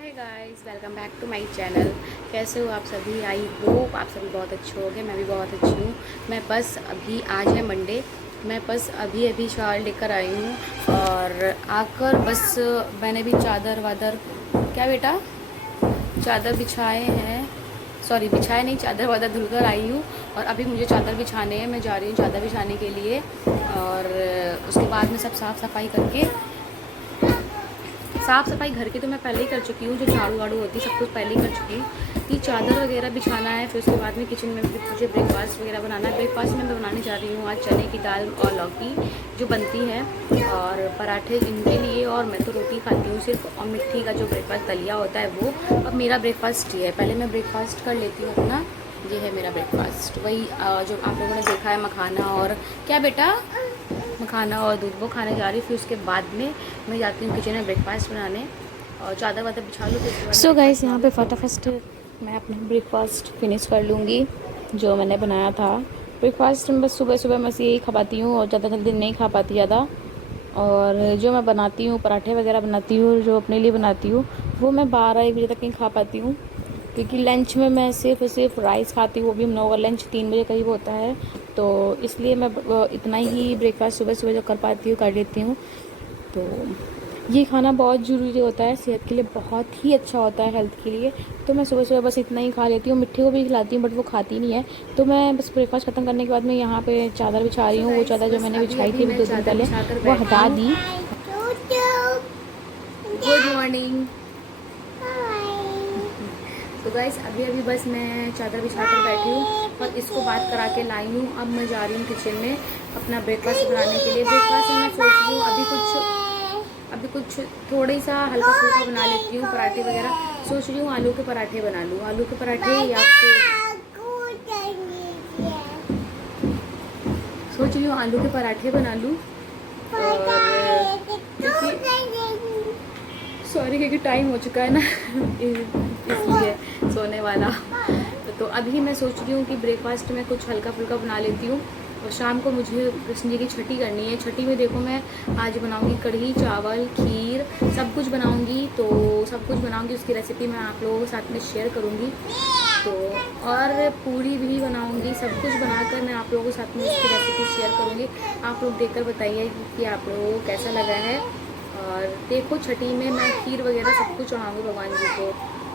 Hi guys, welcome back to my channel. कैसे हो आप सभी? आई होप आप सभी बहुत अच्छे होंगे। मैं भी बहुत अच्छी हूँ। मैं बस अभी, आज है मंडे, मैं बस अभी अभी शॉल लेकर आई हूँ और आकर बस मैंने भी चादर वादर, क्या बेटा, चादर बिछाए हैं, सॉरी बिछाए नहीं, चादर वादर धुलकर आई हूँ और अभी मुझे चादर बिछाने हैं। मैं जा रही हूँ चादर बिछाने के लिए और उसके बाद में सब साफ़ सफाई करके, साफ़ सफाई घर की तो मैं पहले ही कर चुकी हूँ, जो झाड़ू वाड़ू होती है सब कुछ पहले ही कर चुकी हूँ। ये चादर वगैरह बिछाना है, फिर उसके बाद में किचन में फिर मुझे ब्रेकफास्ट वगैरह बनाना है। ब्रेकफास्ट में मैं बनाने जा रही हूँ आज चने की दाल और लौकी जो बनती है, और पराठे इनके लिए, और मैं तो रोटी खाती हूँ सिर्फ, और मिट्टी का जो ब्रेकफास्ट दलिया होता है वो। अब मेरा ब्रेकफास्ट ये है, पहले मैं ब्रेकफास्ट कर लेती हूँ अपना। ये है मेरा ब्रेकफास्ट, वही जो आप लोगों ने देखा है, मखाना और, क्या बेटा, मखाना और दूध, वो खाने जा रही। फिर उसके बाद में मैं जाती हूँ किचन में ब्रेकफास्ट बनाने और चादर वादर बिछा लूँ। सो गाइस, यहाँ पे फटाफट मैं अपना ब्रेकफास्ट फिनिश कर लूँगी जो मैंने बनाया था। ब्रेकफास्ट में बस सुबह सुबह मैं यही खा पाती हूँ और ज़्यादा जल्दी नहीं खा पाती ज़्यादा। और जो मैं बनाती हूँ, पराठे वगैरह बनाती हूँ जो अपने लिए बनाती हूँ, वो मैं 12-1 बजे तक नहीं खा पाती हूँ, क्योंकि लंच में मैं सिर्फ राइस खाती हूँ, वो भी हम लोगों का लंच 3 बजे करीब होता है। तो इसलिए मैं इतना ही ब्रेकफास्ट सुबह सुबह जो कर पाती हूँ कर लेती हूँ। तो ये खाना बहुत ज़रूरी होता है, सेहत के लिए बहुत ही अच्छा होता है, हेल्थ के लिए। तो मैं सुबह सुबह बस इतना ही खा लेती हूँ। मिट्टी को भी खिलाती हूँ बट वो खाती नहीं है। तो मैं बस ब्रेकफास्ट ख़त्म करने के बाद में यहाँ पे चादर बिछा रही हूँ। वो चादर जो मैंने बिछाई थी 2 दिन पहले, वो हटा दी। Good morning. तो गाइस, अभी अभी बस मैं चादर बिछा कर बैठी हूँ और इसको बात करा के लाई हूँ। अब मैं जा रही हूँ किचन में अपना ब्रेकफास्ट बनाने के लिए। ब्रेकफास्ट में मैं सोच रही हूँ अभी कुछ थोड़ी सा हल्का फुल्का बना लेती हूँ, पराठे वगैरह। सोच रही हूँ आलू के पराठे बना लूँ, आलू के पराठे, या फिर सोच रही हूँ आलू के पराठे बना लूँ। और सॉरी, क्योंकि टाइम हो चुका है ना इसलिए सोने वाला। तो अभी मैं सोच रही हूँ कि ब्रेकफास्ट में कुछ हल्का फुल्का बना लेती हूँ और शाम को मुझे कृष्ण जी की छठी करनी है। छठी में देखो, मैं आज बनाऊँगी कढ़ी चावल खीर, सब कुछ बनाऊँगी। तो सब कुछ बनाऊँगी, उसकी रेसिपी मैं आप लोगों के साथ में शेयर करूँगी। तो और पूरी भी बनाऊँगी, सब कुछ बनाकर मैं आप लोगों के साथ में उसकी रेसिपी शेयर करूँगी। आप लोग देखकर बताइए कि आप लोगों को कैसा लगा है। और देखो, छठी में मैं खीर वगैरह सब कुछ चढ़ाऊँगी भगवान जी को।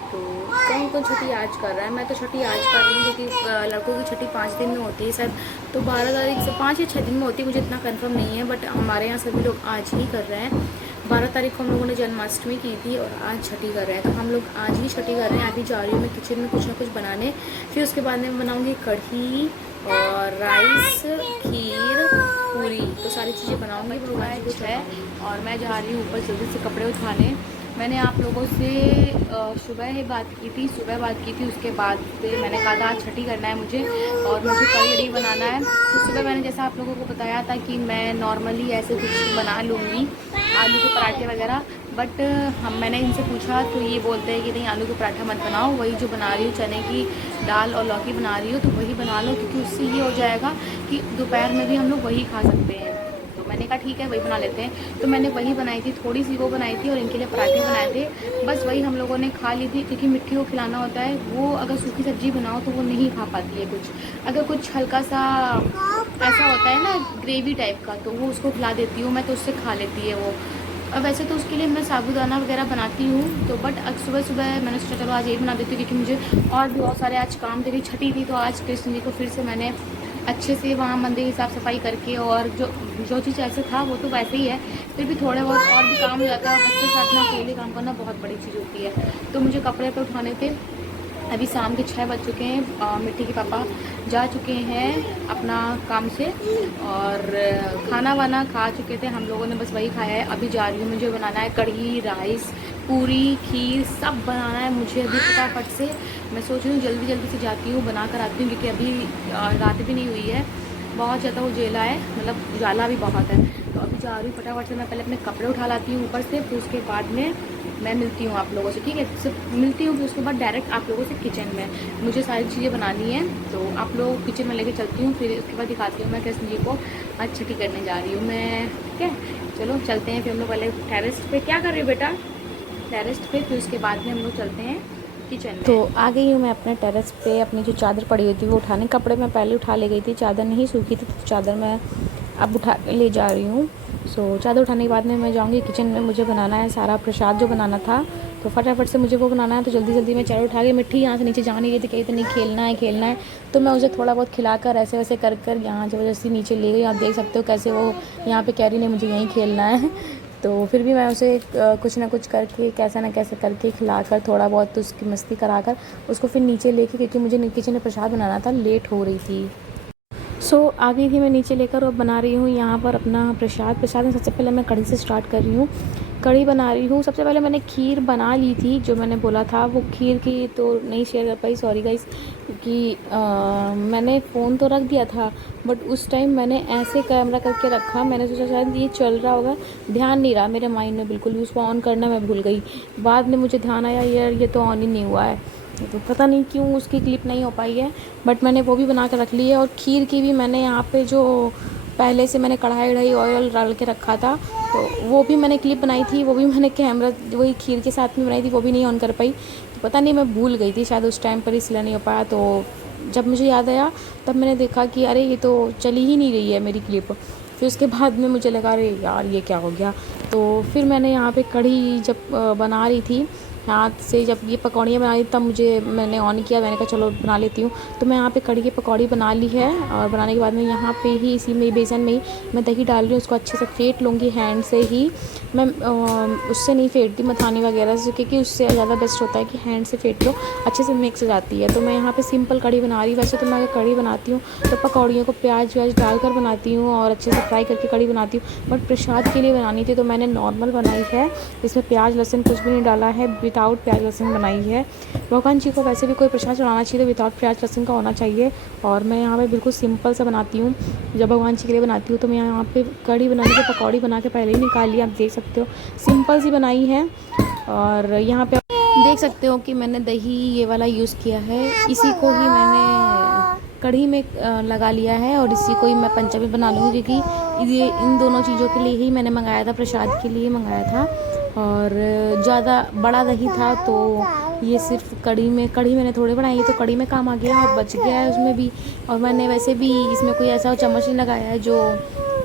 तो कौन कौन छठी आज कर रहा है? मैं तो छठी आज कर रही हूँ, क्योंकि लड़कों की छठी 5 दिन में होती है शायद। तो 12 तारीख से 5 या 6 दिन में होती है, मुझे इतना कंफर्म नहीं है, बट हमारे यहाँ सभी लोग आज ही कर रहे हैं। 12 तारीख को हम लोगों ने जन्माष्टमी की थी और आज छठी कर रहे हैं, तो हम लोग आज ही छठी कर रहे हैं। अभी जा रही हूँ मैं किचन में कुछ ना कुछ बनाने। फिर उसके बाद में बनाऊँगी कढ़ी और राइस, खीर, पूरी, तो सारी चीज़ें बनाऊँगी भगवान जी को है। और मैं जा रही हूँ ऊपर जल्दी से कपड़े उठाने। मैंने आप लोगों से सुबह ही बात की थी, उसके बाद फिर मैंने कहा था आज छठी करना है मुझे और मुझे कढ़ी बनाना है। तो सुबह मैंने जैसा आप लोगों को बताया था कि मैं नॉर्मली ऐसे कुछ बना लूँगी, आलू के पराठे वगैरह। बट मैंने इनसे पूछा तो ये बोलते हैं कि नहीं, आलू का पराठा मत बनाओ, वही जो बना रही हूँ चने की दाल और लौकी बना रही हूँ तो वही बना लो, क्योंकि उससे ये हो जाएगा कि दोपहर में भी हम लोग वही खा सकते हैं। तो मैंने कहा ठीक है, वही बना लेते हैं। तो मैंने वही बनाई थी, थोड़ी सी वो बनाई थी और इनके लिए पराठे बनाए थे। बस वही हम लोगों ने खा ली थी, क्योंकि मिट्टी को खिलाना होता है। वो अगर सूखी सब्जी बनाओ तो वो नहीं खा पाती है कुछ। अगर कुछ हल्का सा ऐसा होता है ना ग्रेवी टाइप का, तो वो उसको खिला देती हूँ मैं, तो उससे खा लेती है वो। अब वैसे तो उसके लिए मैं साबूदाना वगैरह बनाती हूँ, तो बट सुबह सुबह मैंने सोचा चलो आज यही बना देती हूँ, क्योंकि मुझे और भी बहुत सारे आज काम थे। छठी थी तो आज कृष्ण जी को फिर से मैंने अच्छे से वहाँ मंदिर की साफ़ सफाई करके, और जो चीज़ ऐसे था वो तो वैसे ही है, फिर भी थोड़े बहुत और भी काम हो जाता है। बच्चे के साथ में अकेले काम करना बहुत बड़ी चीज़ होती है। तो मुझे कपड़े पे उठाने थे। अभी शाम के 6 बज चुके हैं। मिट्टी के पापा जा चुके हैं अपना काम से और खाना वाना खा चुके थे हम लोगों ने, बस वही खाया है। अभी जा रही हूँ, मुझे बनाना है कढ़ी राइस पूरी खीर, सब बनाना है मुझे अभी फटाफट से। मैं सोच रही हूँ जल्दी जल्दी से जाती हूँ, बना कर आती हूँ, क्योंकि अभी रात भी नहीं हुई है, बहुत ज़्यादा उजेला है, मतलब उजाला भी बहुत है। तो अभी जा रही हूँ फटाफट से। मैं पहले अपने कपड़े उठा लाती हूँ ऊपर से, फिर उसके बाद में मैं मिलती हूँ आप लोगों से, ठीक है? सिर्फ मिलती हूँ, फिर उसके बाद डायरेक्ट आप लोगों से किचन में मुझे सारी चीज़ें बनानी है। तो आप लोग किचन में लेके चलती हूँ, फिर उसके बाद दिखाती हूँ मैं कृष्ण जी को आज छठी करने जा रही हूँ मैं, ठीक है? चलो चलते हैं फिर हम लोग पहले टेरेस पे। क्या कर रही हो बेटा? टेरेस पे, फिर उसके बाद में हम लोग चलते हैं किचन में। तो आ गई हूँ मैं अपने टेरेस पे। अपनी जो चादर पड़ी हुई थी वो उठाने, कपड़े मैं पहले उठा ले गई थी, चादर नहीं सूखी थी तो चादर मैं अब उठा ले जा रही हूँ। सो चादर उठाने के बाद में मैं जाऊँगी किचन में। मुझे बनाना है सारा प्रसाद जो बनाना था, तो फटाफट से मुझे वो बनाना है। तो जल्दी जल्दी मैं चादर उठा के, मिट्टी यहाँ से नीचे जा नहीं रही थी, कही तो नहीं खेलना है। तो मैं उसे थोड़ा बहुत खिलाकर ऐसे वैसे कर कर यहाँ ज़बरदस्ती नीचे ले गई। आप देख सकते हो कैसे वो यहाँ पे कह रही नहीं मुझे यहीं खेलना है। तो फिर भी मैं उसे कुछ ना कुछ करके, कैसा ना कैसे करके खिलाकर, थोड़ा बहुत उसकी मस्ती कराकर उसको फिर नीचे लेके, क्योंकि मुझे किचन में प्रसाद बनाना था, लेट हो रही थी। आ गई थी मैं नीचे लेकर और बना रही हूँ यहाँ पर अपना प्रसाद में सबसे पहले मैं कढ़ी से स्टार्ट कर रही हूँ। कढ़ी बना रही हूँ। सबसे पहले मैंने खीर बना ली थी, जो मैंने बोला था वो खीर की तो नहीं शेयर कर पाई, सॉरी गाइस, क्योंकि मैंने फ़ोन तो रख दिया था, बट उस टाइम मैंने ऐसे कैमरा करके रखा, मैंने सोचा शायद ये चल रहा होगा, ध्यान नहीं रहा मेरे माइंड में बिल्कुल भी, उसको ऑन करना मैं भूल गई। बाद में मुझे ध्यान आया यार ये तो ऑन ही नहीं हुआ है, तो पता नहीं क्यों उसकी क्लिप नहीं हो पाई है, बट मैंने वो भी बना के रख ली है। और खीर की भी मैंने यहाँ पे जो पहले से मैंने कढ़ाई ऑयल डाल के रखा था, तो वो भी मैंने क्लिप बनाई थी, वो भी मैंने कैमरा वही खीर के साथ में बनाई थी, वो भी नहीं ऑन कर पाई। तो पता नहीं मैं भूल गई थी शायद उस टाइम पर, इसलिए नहीं हो पाया। तो जब मुझे याद आया तब मैंने देखा कि अरे ये तो चली ही नहीं रही है मेरी क्लिप। फिर उसके बाद में मुझे लगा अरे यार ये क्या हो गया। तो फिर मैंने यहाँ पे कढ़ी जब बना रही थी हाथ से, जब ये पकौड़ियाँ बना ली तब मैंने ऑन किया, मैंने कहा चलो बना लेती हूँ। तो मैं यहाँ पे कढ़ी की पकौड़ी बना ली है, और बनाने के बाद में यहाँ पे ही इसी में बेसन में ही मैं दही डाल रही हूँ, उसको अच्छे से फेंट लूँगी हैंड से ही। मैं उससे नहीं फेंटती मथानी वगैरह से, क्योंकि उससे ज़्यादा बेस्ट होता है कि हैंड से फेंट लो, अच्छे से मिक्स हो जाती है। तो मैं यहाँ पर सिंपल कढ़ी बना रही हूँ। वैसे तो मैं अगर कढ़ी बनाती हूँ तो पकौड़ियों को प्याज व्याज डालकर बनाती हूँ और अच्छे से फ्राई करके कढ़ी बनाती हूँ, बट प्रसाद के लिए बनानी थी तो मैंने नॉर्मल बनाई है, इसमें प्याज लहसुन कुछ भी नहीं डाला है, विदाउट प्याज लहसुन बनाई है। भगवान जी को वैसे भी कोई प्रसाद चढ़ाना चाहिए तो विदाउट प्याज लहसुन का होना चाहिए, और मैं यहाँ पे बिल्कुल सिंपल सा बनाती हूँ। जब भगवान जी के लिए बनाती हूँ तो मैं यहाँ पे कढ़ी बनाने के पकौड़ी बना के पहले ही निकाल लिया, आप देख सकते हो सिंपल सी बनाई है। और यहाँ पे देख सकते हो कि मैंने दही ये वाला यूज़ किया है, इसी को ही मैंने कढ़ी में लगा लिया है, और इसी को ही मैं पंचामृत बना लूँगी, क्योंकि ये इन दोनों चीज़ों के लिए ही मैंने मंगाया था, प्रसाद के लिए मंगाया था। और ज़्यादा बड़ा दही था तो ये सिर्फ कढ़ी मैंने थोड़े बनाई है, तो कढ़ी में काम आ गया और बच गया है उसमें भी। और मैंने वैसे भी इसमें कोई ऐसा चम्मच नहीं लगाया है जो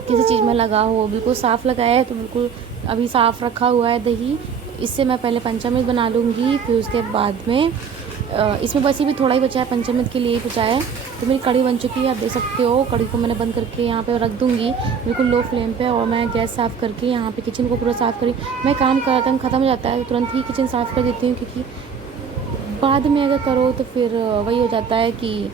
किसी चीज़ में लगा हो, बिल्कुल साफ़ लगाया है, तो बिल्कुल अभी साफ़ रखा हुआ है दही। इससे मैं पहले पंचामृत बना लूँगी, फिर उसके बाद में इसमें बस भी थोड़ा ही बचा है, पंचामृत के लिए ही बचा है। तो मेरी कढ़ी बन चुकी है, आप देख सकते हो। कढ़ी को मैंने बंद करके यहाँ पे रख दूँगी बिल्कुल लो फ्लेम पे, और मैं गैस साफ़ करके यहाँ पे किचन को पूरा साफ़ करी। मैं काम करता ख़त्म हो जाता है तुरंत ही किचन साफ़ कर देती हूँ, क्योंकि बाद में अगर करो तो फिर वही हो जाता है कि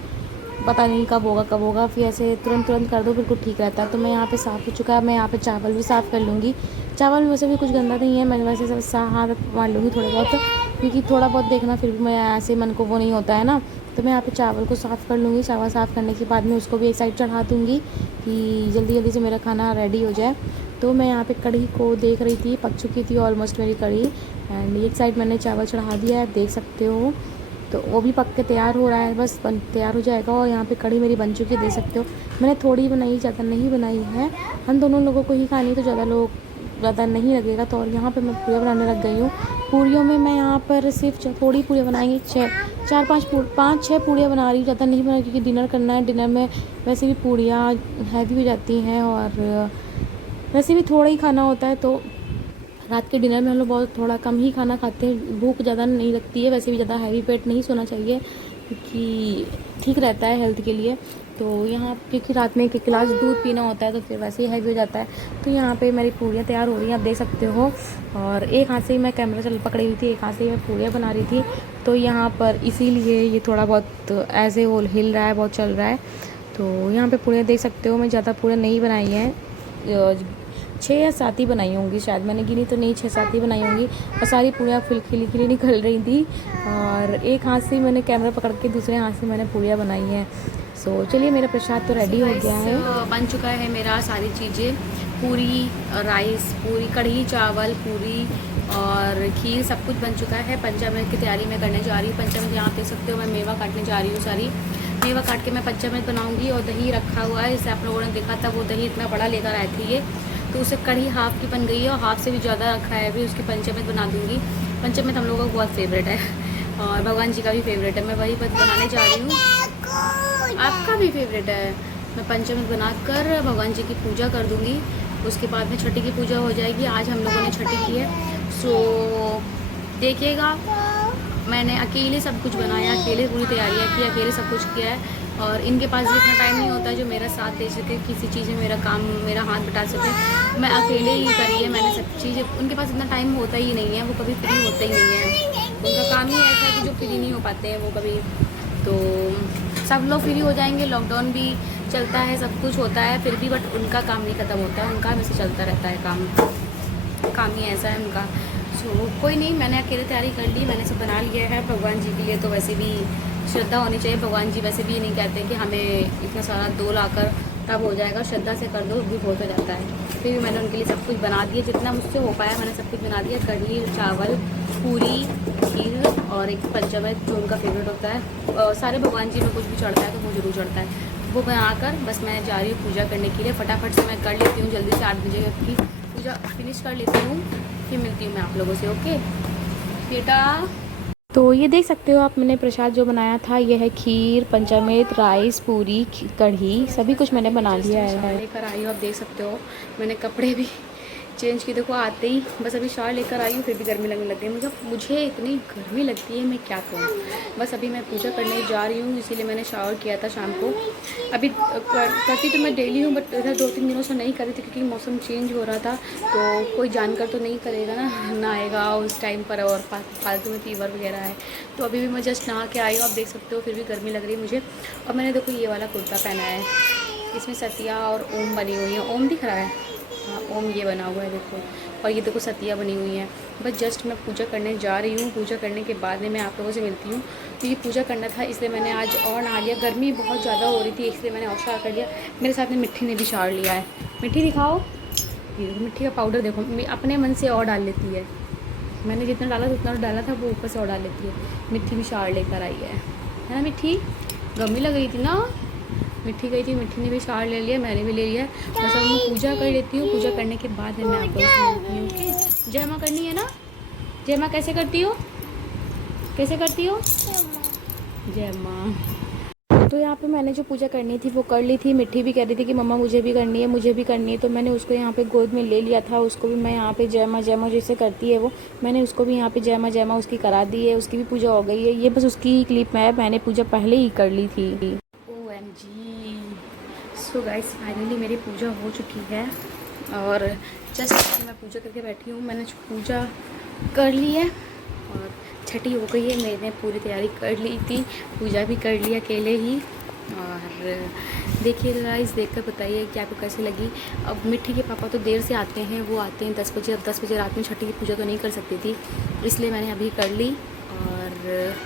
पता नहीं कब होगा, फिर ऐसे तुरंत कर दो बिल्कुल ठीक रहता है। तो मैं यहाँ पे साफ़ हो चुका है। मैं यहाँ पे चावल भी साफ़ कर लूँगी। चावल में वैसे भी कुछ गंदा नहीं है, मैं वैसे सब हाथ मार लूँगी थोड़े बहुत, क्योंकि थोड़ा बहुत देखना फिर भी मैं ऐसे मन को वो नहीं होता है ना। तो मैं यहाँ पे चावल को साफ़ कर लूँगी। चावल साफ़ करने के बाद में उसको भी एक साइड चढ़ा दूँगी कि जल्दी से मेरा खाना रेडी हो जाए। तो मैं यहाँ पे कढ़ी को देख रही थी, पक चुकी थी ऑलमोस्ट मेरी कढ़ी, एंड एक साइड मैंने चावल चढ़ा दिया है, देख सकते हो। तो वो भी पक के तैयार हो रहा है, बस तैयार हो जाएगा। और यहाँ पे कढ़ी मेरी बन चुकी है, देख सकते हो। मैंने थोड़ी बनाई, ज़्यादा नहीं बनाई है, हम दोनों लोगों को ही खानी, तो ज़्यादा नहीं लगेगा। तो और यहाँ पे मैं पूरियाँ बनाने लग गई हूँ। पूरियों में मैं यहाँ पर सिर्फ थोड़ी पूरियाँ बनाएंगी, 5-6 पूरियाँ बना रही हूँ, ज़्यादा नहीं बना, क्योंकि डिनर करना है। डिनर में वैसे भी पूरियाँ हैवी हो जाती हैं, और वैसे भी थोड़ा ही खाना होता है, तो रात के डिनर में हम लोग बहुत थोड़ा कम ही खाना खाते हैं, भूख ज़्यादा नहीं लगती है। वैसे भी ज़्यादा हैवी पेट नहीं सोना चाहिए, क्योंकि ठीक रहता है हेल्थ के लिए। तो यहाँ क्योंकि रात में 1 गिलास दूध पीना होता है, तो फिर वैसे ही हैवी हो जाता है। तो यहाँ पे मेरी पूरियाँ तैयार हो रही हैं, आप देख सकते हो। और एक हाथ से ही मैं कैमरा पकड़ी हुई थी, एक हाथ से ही मैं पूरियाँ बना रही थी। तो यहाँ पर इसीलिए ये थोड़ा बहुत ऐसे हो हिल रहा है, बहुत चल रहा है। तो यहाँ पे पूरियाँ देख सकते हो, मैं ज़्यादा पूरियाँ नहीं बनाई हैं, 6 या 7 ही बनाई होंगी शायद, मैंने गिनी तो नहीं, 6-7 ही बनाई होंगी। और सारी पूरियाँ खिली निकल रही थी, और एक हाथ से मैंने कैमरा पकड़ के दूसरे हाथ से मैंने पूरियाँ बनाई हैं। सो चलिए, मेरा प्रसाद तो रेडी हो गया है, बन चुका है मेरा सारी चीज़ें, पूरी, राइस, पूरी, कढ़ी चावल, पूरी और खीर, सब कुछ बन चुका है। पंचामृत की तैयारी मैं करने जा रही हूँ। पंचामृत यहाँ देख सकते हो, मैं मेवा काटने जा रही हूँ, सारी मेवा काट के मैं पंचामृत बनाऊँगी। और दही रखा हुआ है, जैसे आप लोगों ने देखा था, वो दही इतना बड़ा लेकर आई थी ये, तो उसे कढ़ी हाफ़ की बन गई है, और हाफ़ से भी ज़्यादा रखा है, अभी उसकी पंचामृत बना दूँगी। पंचामृत हम लोगों का बहुत फेवरेट है और भगवान जी का भी फेवरेट है। मैं वही बस बनाने जा रही हूँ। आपका भी फेवरेट है। मैं पंचामृत बनाकर भगवान जी की पूजा कर दूँगी, उसके बाद में छठी की पूजा हो जाएगी। आज हम लोगों ने छठी की है, सो देखिएगा। मैंने अकेले सब कुछ बनाया, अकेले पूरी तैयारियाँ की, अकेले सब कुछ किया है और इनके पास भी इतना टाइम नहीं होता है जो मेरा साथ दे सके, किसी चीज़ में मेरा काम, मेरा हाथ बटा सके। मैं अकेले ही करी है मैंने सब चीज़। उनके पास इतना टाइम होता ही नहीं है, वो कभी फ्री होते ही नहीं है। उनका काम ही ऐसा है कि जो फ्री नहीं हो पाते हैं वो कभी। तो सब लोग फ्री हो जाएंगे, लॉकडाउन भी चलता है, सब कुछ होता है, फिर भी बट उनका काम नहीं ख़त्म होता है। उनका हमेशा चलता रहता है काम ही ऐसा है उनका। सो कोई नहीं, मैंने अकेले तैयारी कर ली, मैंने सब बना लिया है। भगवान जी के लिए तो वैसे भी श्रद्धा होनी चाहिए। भगवान जी वैसे भी ये नहीं कहते कि हमें इतना सारा दो लाकर तब हो जाएगा, श्रद्धा से कर दो भी बहुत हो जाता है। फिर भी मैंने उनके लिए सब कुछ बना दिया, जितना मुझसे हो पाया मैंने सब कुछ बना दिया। कढ़ी, चावल, पूरी, खीर और एक पंचामृत जो उनका फेवरेट होता है। सारे भगवान जी में कुछ भी चढ़ता है तो वो जरूर चढ़ता है, वो बनाकर बस मैं जा रही हूँ पूजा करने के लिए। फटाफट से मैं कर लेती हूँ जल्दी से, 8 बजे की पूजा फिनिश कर लेती हूँ, फिर मिलती हूँ मैं आप लोगों से। ओके बेटा। तो ये देख सकते हो आप, मैंने प्रसाद जो बनाया था ये है खीर, पंचामृत, राइस, पूरी, कढ़ी, सभी कुछ मैंने बना लिया है। लेकर आई हूँ, आप देख सकते हो। मैंने कपड़े भी चेंज की, देखो आते ही बस अभी शावर लेकर आई हूँ, फिर भी गर्मी लगने लग गई। मतलब मुझे इतनी गर्मी लगती है, मैं क्या कहूँ। बस अभी मैं पूजा करने जा रही हूँ, इसीलिए मैंने शावर किया था शाम को। अभी करती तो मैं डेली हूँ, बट इधर 2-3 दिनों से नहीं कर रही थी क्योंकि मौसम चेंज हो रहा था। तो कोई जानकर तो नहीं करेगा ना आएगा उस टाइम पर, और फालतू में फीवर वगैरह है। तो अभी भी मैं जस्ट नहा के आई हूँ, आप देख सकते हो, फिर भी गर्मी लग रही है मुझे। और मैंने देखो ये वाला कुर्ता पहना है, इसमें सतिया और ओम बनी हुई है। ओम दिख रहा है, हाँ ओम ये बना हुआ है देखो, और ये देखो सतिया बनी हुई है। बस जस्ट मैं पूजा करने जा रही हूँ, पूजा करने के बाद में मैं आप लोगों से मिलती हूँ। तो ये पूजा करना था इसलिए मैंने आज और नहा लिया। गर्मी बहुत ज़्यादा हो रही थी इसलिए मैंने और शावर कर लिया। मेरे साथ में मिट्टी ने भी शावर लिया है। मिट्टी दिखाओ, ये मिट्टी का पाउडर देखो, अपने मन से और डाल लेती है। मैंने जितना डाला था उतना डाला था, वो ऊपर से और डाल लेती है। मिट्टी भी शावर लेकर आई है ना मिट्टी। गर्मी लग रही थी ना, मिट्टी गई थी, मिट्टी ने भी शावर ले लिया, मैंने भी ले लिया। बस अब मैं पूजा कर लेती हूँ, पूजा करने के बाद में मैं आपको मिलती हूँ। ओके, जय माँ करनी है ना। जय माँ कैसे करती हो, कैसे करती हो? जय माँ। तो यहाँ पे मैंने जो पूजा करनी थी वो कर ली थी। मिट्टी भी कह रही थी कि मम्मा मुझे भी करनी है, मुझे भी करनी है। तो मैंने उसको यहाँ पे गोद में ले लिया था, उसको भी मैं यहाँ पे जय माँ जैसे करती है वो, मैंने उसको भी यहाँ पे जय माँ उसकी करा दी है। उसकी भी पूजा हो गई है। ये बस उसकी क्लिप है, मैंने पूजा पहले ही कर ली थी। OMG। सो गाइस फाइनली मेरी पूजा हो चुकी है और जस्ट मैं पूजा करके बैठी हूँ। मैंने पूजा कर ली है और छठी हो गई है। मैंने पूरी तैयारी कर ली थी, पूजा भी कर ली अकेले ही। और देखिए गाइस, देखकर बताइए कि आपको कैसी लगी। अब मिट्टी के पापा तो देर से आते हैं, वो आते हैं 10 बजे। अब 10 बजे रात में छठी की पूजा तो नहीं कर सकती थी, इसलिए मैंने अभी कर ली। और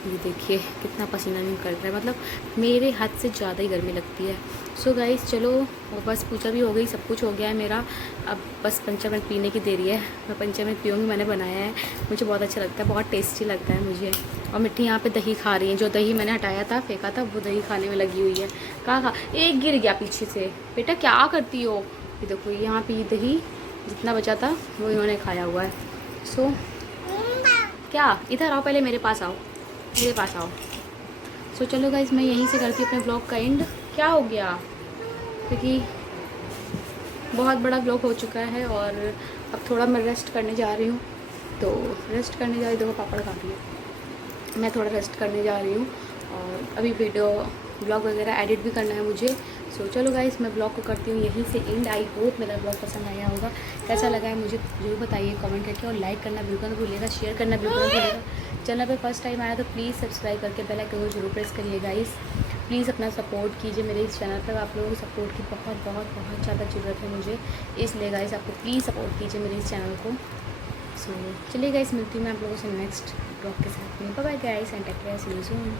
ये देखिए कितना पसीना निकल रहा है, मतलब मेरे हाथ से ज़्यादा ही गर्मी लगती है। सो गाइस चलो, बस पूजा भी हो गई, सब कुछ हो गया है मेरा। अब बस पंचामृत पीने की देरी है। मैं पंचामृत पीऊँगी, मैंने बनाया है, मुझे बहुत अच्छा लगता है, बहुत टेस्टी लगता है मुझे। और मिट्टी यहाँ पे दही खा रही है, जो दही मैंने हटाया था, फेंका था, वो दही खाने में लगी हुई है। कहाँ खा, एक गिर गया पीछे से। बेटा क्या करती हो? ये देखो यहाँ पे दही जितना बचा था वो इन्होंने खाया हुआ है। सो क्या, इधर आओ, पहले मेरे पास आओ, मेरे पास आओ। सो चलो गाइज, मैं यहीं से करती हूँ अपने ब्लॉग का एंड। क्या हो गया, क्योंकि बहुत बड़ा ब्लॉग हो चुका है और अब थोड़ा मैं रेस्ट करने जा रही हूँ। तो रेस्ट करने जा रही, देखो पापड़ खा रही है, मैं थोड़ा रेस्ट करने जा रही हूँ और अभी वीडियो ब्लॉग वगैरह एडिट भी करना है मुझे। सो चलो गाइस, मैं ब्लॉग को करती हूँ यहीं से एंड। आई होप मेरा ब्लॉग पसंद आया होगा। कैसा लगा है मुझे जरूर बताइए कमेंट करके, और लाइक करना बिल्कुल मत भूलिएगा, शेयर करना बिल्कुल मत भूलिएगा। चैनल पे फर्स्ट टाइम आया तो प्लीज़ सब्सक्राइब करके बेल आइकन को जरूर प्रेस करिए गाइस। प्लीज़ अपना सपोर्ट कीजिए मेरे इस चैनल पर, आप लोगों की सपोर्ट की बहुत बहुत बहुत ज़्यादा ज़रूरत है मुझे, इसलिए गाइस आपको प्लीज़ सपोर्ट कीजिए मेरे इस चैनल को। सो चलिए गाइस, मिलती हूँ मैं आप लोगों से नेक्स्ट ब्लॉग के साथ में। Bye bye guys and take care, see you soon.